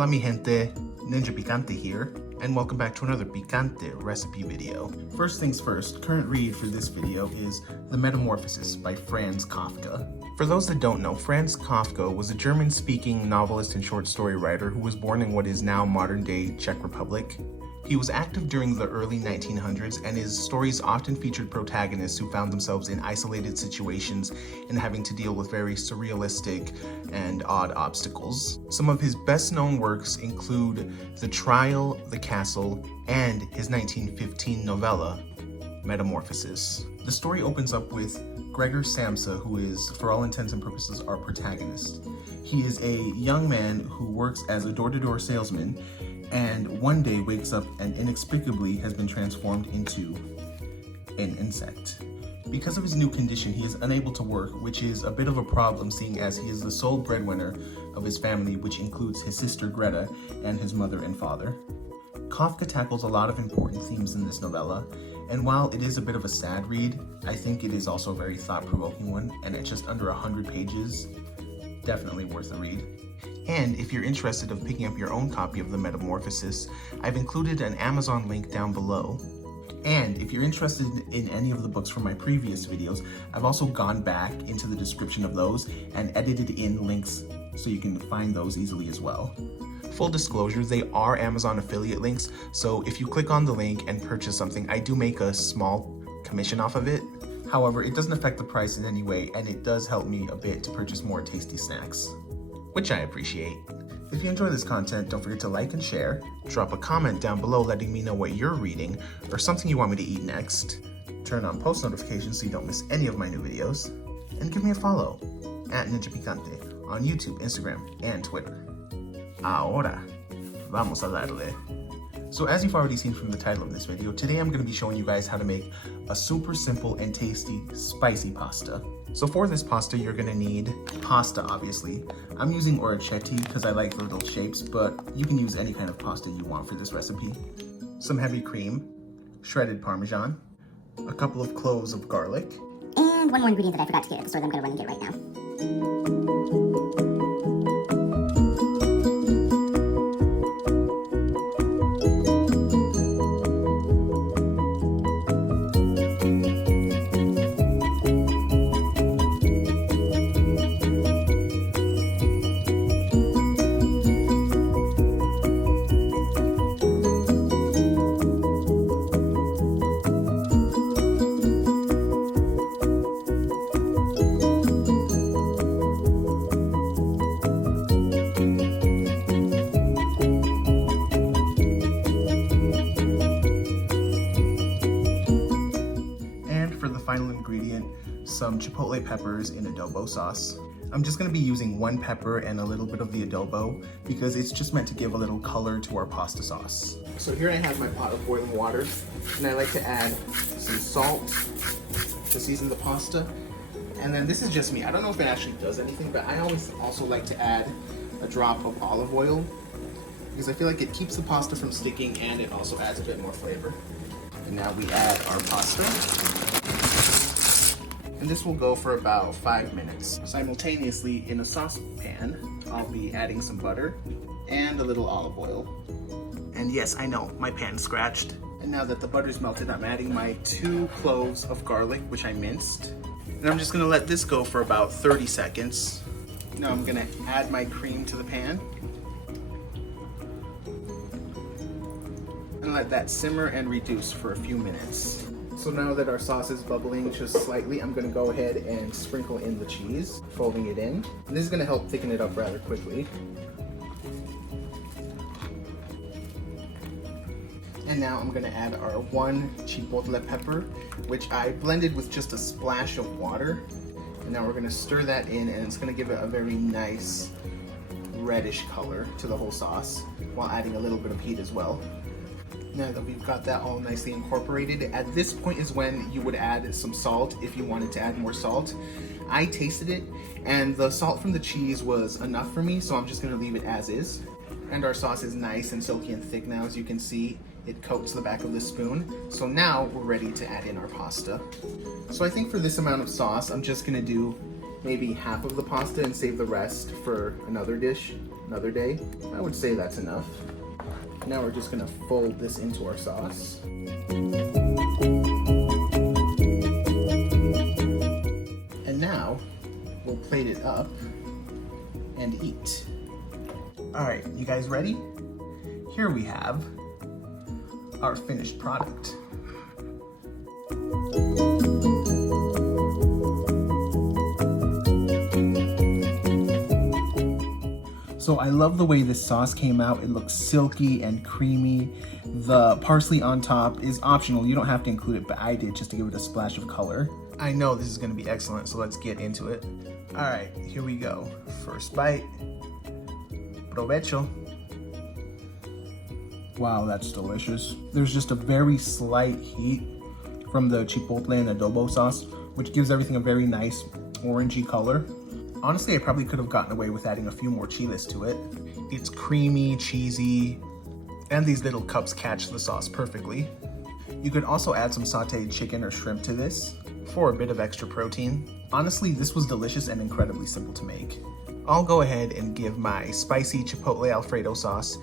Hola mi gente, NinjaPicante here, and welcome back to another Picante recipe video. First things first, current read for this video is The Metamorphosis by FRANZ Kafka. For those that don't know, FRANZ Kafka was a German-speaking novelist and short story writer who was born in what is now modern-day Czech Republic. He was active during the early 1900s, and his stories often featured protagonists who found themselves in isolated situations and having to deal with very surrealistic and odd obstacles. Some of his best-known works include The Trial, The Castle, and his 1915 novella, Metamorphosis. The story opens up with Gregor Samsa, who is, for all intents and purposes, our protagonist. He is a young man who works as a door-to-door salesman, and one day wakes up and inexplicably has been transformed into an insect. Because of his new condition, he is unable to work, which is a bit of a problem seeing as he is the sole breadwinner of his family, which includes his sister Greta and his mother and father. Kafka tackles a lot of important themes in this novella, and while it is a bit of a sad read, I think it is also a very thought-provoking one, and at just under 100 pages, definitely worth a read. And if you're interested in picking up your own copy of The Metamorphosis, I've included an Amazon link down below. And if you're interested in any of the books from my previous videos, I've also gone back into the description of those and edited in links so you can find those easily as well. Full disclosure, they are Amazon affiliate links, so if you click on the link and purchase something, I do make a small commission off of it. However, it doesn't affect the price in any way, and it does help me a bit to purchase more tasty snacks, which I appreciate. If you enjoy this content, don't forget to like and share, drop a comment down below letting me know what you're reading or something you want me to eat next, turn on post notifications so you don't miss any of my new videos, and give me a follow at NinjaPicante on YouTube, Instagram, and Twitter. Ahora, vamos a darle. So as you've already seen from the title of this video, today I'm going to be showing you guys how to make a super simple and tasty spicy pasta. So for this pasta, you're going to need pasta, obviously. I'm using orecchiette because I like the little shapes, but you can use any kind of pasta you want for this recipe. Some heavy cream, shredded Parmesan, a couple of cloves of garlic, and one more ingredient that I forgot to get at the store that I'm going to run and get right now. Final ingredient, some chipotle peppers in adobo sauce. I'm just going to be using one pepper and a little bit of the adobo because it's just meant to give a little color to our pasta sauce. So here I have my pot of boiling water, and I like to add some salt to season the pasta. And then this is just me. I don't know if it actually does anything, but I always also like to add a drop of olive oil because I feel like it keeps the pasta from sticking and it also adds a bit more flavor. And now we add our pasta. And this will go for about 5 minutes. Simultaneously, in a saucepan, I'll be adding some butter and a little olive oil. And yes, I know, my pan scratched. And now that the butter's melted, I'm adding my 2 cloves of garlic, which I minced. And I'm just gonna let this go for about 30 seconds. Now I'm gonna add my cream to the pan. And let that simmer and reduce for a few minutes. So now that our sauce is bubbling just slightly, I'm going to go ahead and sprinkle in the cheese, folding it in. And this is going to help thicken it up rather quickly. And now I'm going to add our 1 chipotle pepper, which I blended with just a splash of water. And now we're going to stir that in, and it's going to give it a very nice reddish color to the whole sauce, while adding a little bit of heat as well. Now that we've got that all nicely incorporated, at this point is when you would add some salt if you wanted to add more salt. I tasted it, and the salt from the cheese was enough for me, so I'm just going to leave it as is. And our sauce is nice and silky and thick now, as you can see. It coats the back of the spoon. So now we're ready to add in our pasta. So I think for this amount of sauce, I'm just going to do maybe half of the pasta and save the rest for another dish. another day. I would say that's enough. Now we're just gonna fold this into our sauce. And now we'll plate it up and eat. All right, you guys ready? Here we have our finished product. So I love the way this sauce came out. It looks silky and creamy. The parsley on top is optional. You don't have to include it, but I did just to give it a splash of color. I know this is gonna be excellent, so let's get into it. All right, here we go. First bite. Provecho. Wow, that's delicious. There's just a very slight heat from the chipotle and adobo sauce, which gives everything a very nice orangey color. Honestly, I probably could have gotten away with adding a few more chiles to it. It's creamy, cheesy, and these little cups catch the sauce perfectly. You could also add some sauteed chicken or shrimp to this for a bit of extra protein. Honestly, this was delicious and incredibly simple to make. I'll go ahead and give my spicy chipotle Alfredo sauce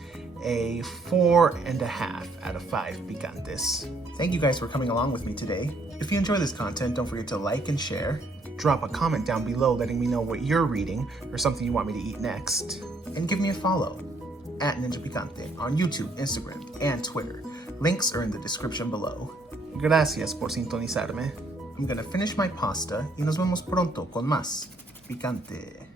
a 4.5 out of 5 picantes. Thank you guys for coming along with me today. If you enjoy this content, don't forget to like and share. Drop a comment down below letting me know what you're reading or something you want me to eat next. And give me a follow at NinjaPicante on YouTube, Instagram, and Twitter. Links are in the description below. Gracias por sintonizarme. I'm gonna finish my pasta y nos vemos pronto con más picante.